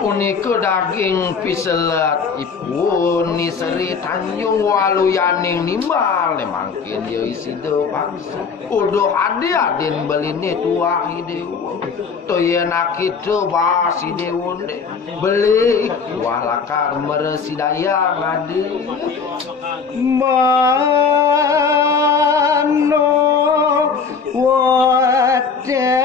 Punika daging piselet ipun ni Sri Tanjung Waluyaning nimbal mangkin ya isido paksa udah adin beline tua hidewo toyen akitu bas hidewo beli walakar meresidaya ngadi mano wate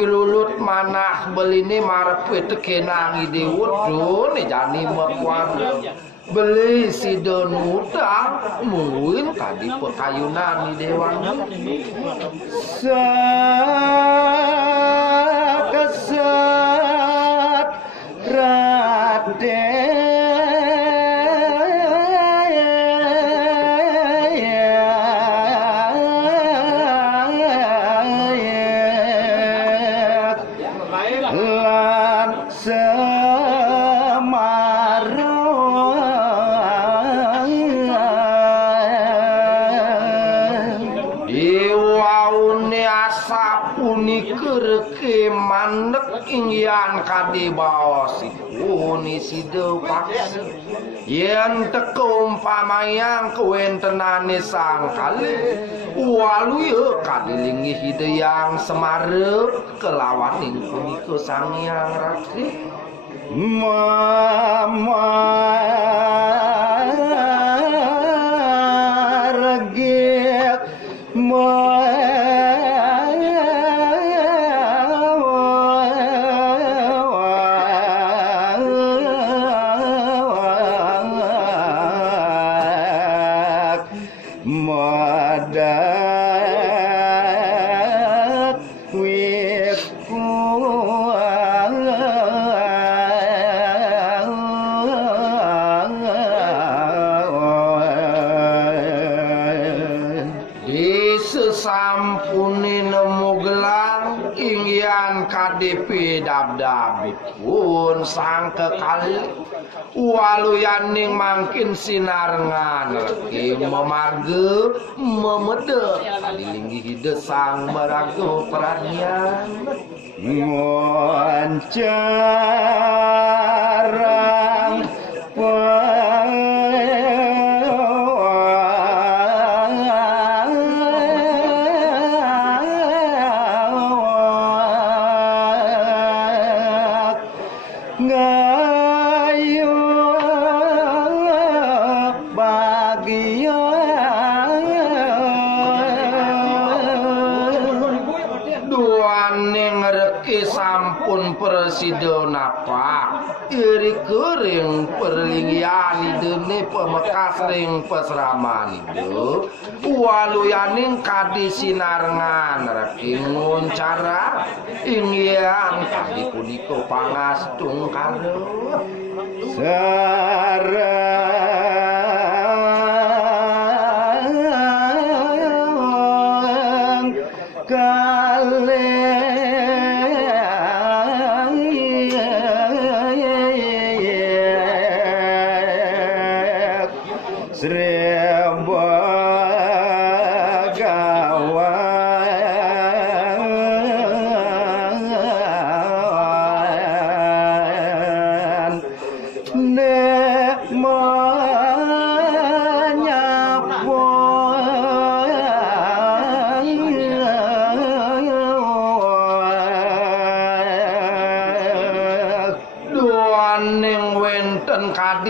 pilulut manah beline marepe tekenang ide wudu ne jani makuan beli sidon utang mungkin tadi pekayunan ide wan sakasat rade mandek ingyan kadi baos ipun isido paksa yen teko umpamayang kewentenane sang kali walu ye kadi linggih hidayang semarep kelawaning punika sang hyang Ratri mama regek KDP dabdabipun sang kekali waluyaning mangkin sinarengan reki memarge memede kalilinggi hide sang merago peranian moncarang Presido napa iri kering perlinggian idene pemekas ring pesraman itu waluyaning kadi sinarengan reki nguncara ingyan kadi punika pangastung karo sareng kale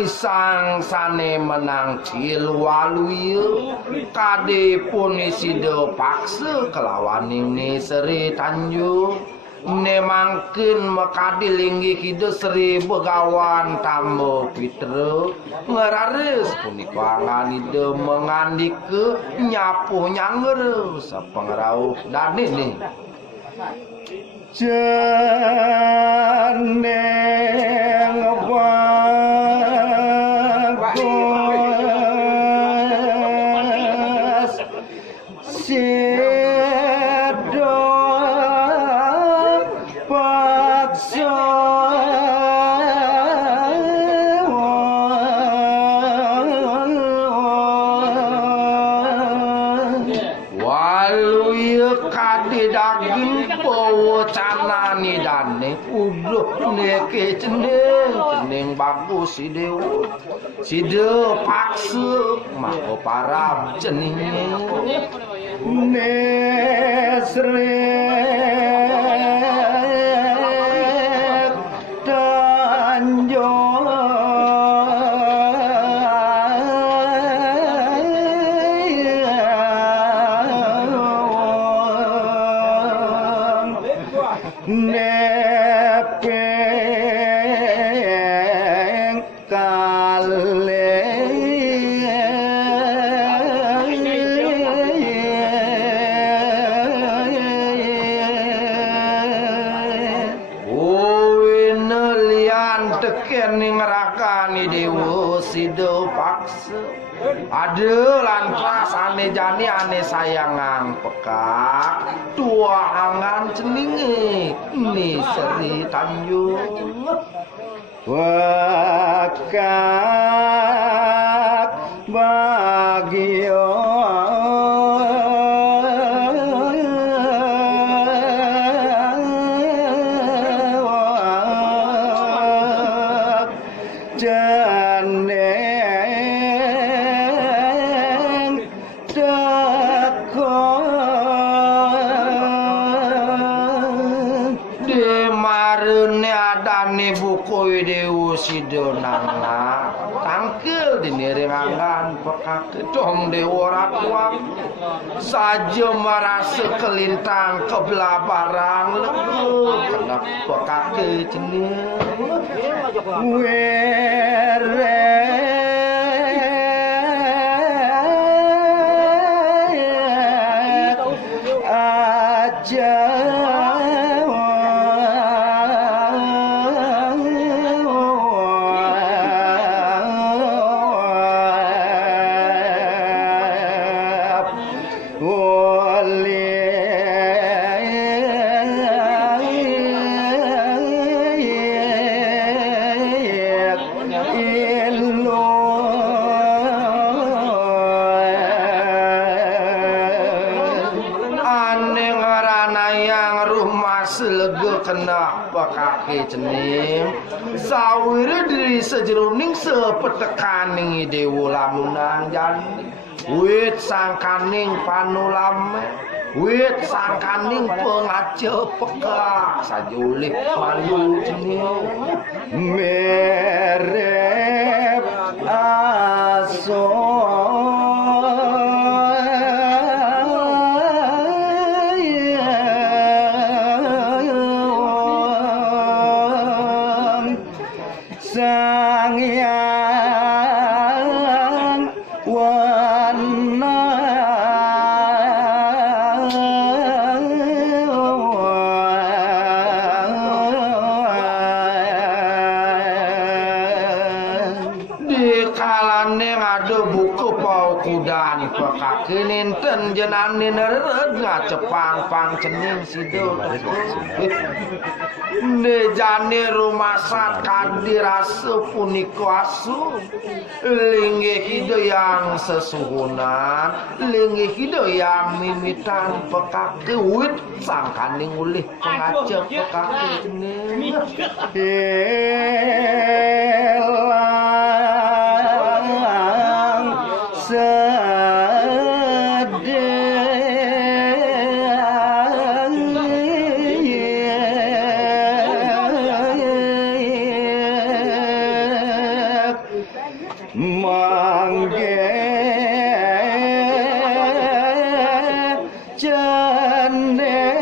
pisang sane menang cilwaluya kade pun sido paksa kelawaning ni Sri Tanjung ne mangkin mekadi linggih hidup Sri Begawan Tambo Fitra ngerares punika nganide mengandike nyapuh nyanger sapengrauh dan ini jeneng bagus sedo paksa waluya kadi daging canani dane uduh neke jeneng bagus si dewa si de paksa mako parab jeneng nesre Tanjung nepeng kale winelian teken ngerakani dewa sido paksa ada lantras ane jani ane sayangan pekak tua angan ceninge ni Sri Tanjung wakak bagio buku dewa sidonanga tangkel diniringangan pekak dong dewa rakuang saja merasa kelintang kebelah barang legu kena pekak jenis were aja kaki cening sawire diri sejeroning sepetekaning dewa lamunan jani wit sangkaning panulame wit sangkaning pengaja pekak sajulih malu cening merep aso Keninten jenane neret ngacepang pang cening sido nejane rumasat kadi rasa punika asu linggih hidup yang sesuhunan linggih hidup yang mimitan pekak wit sangkaning ulih pengajak pekak cening ceneng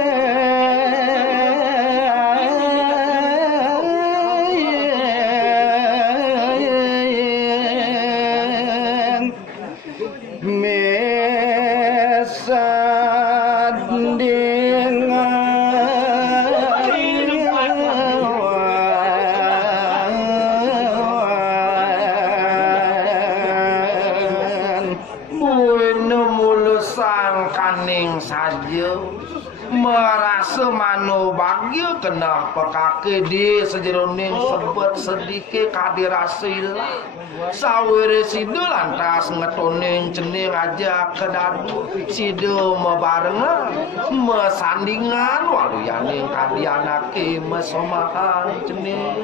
kaning saja merasa mano bagyo kena pekake di sejeroning sebet sedikit kadirasa ilang sawire sido lantas ngetoning cening aja ke dadu sido mebarengan mesandingan walu yaning kadianake mesomahan cening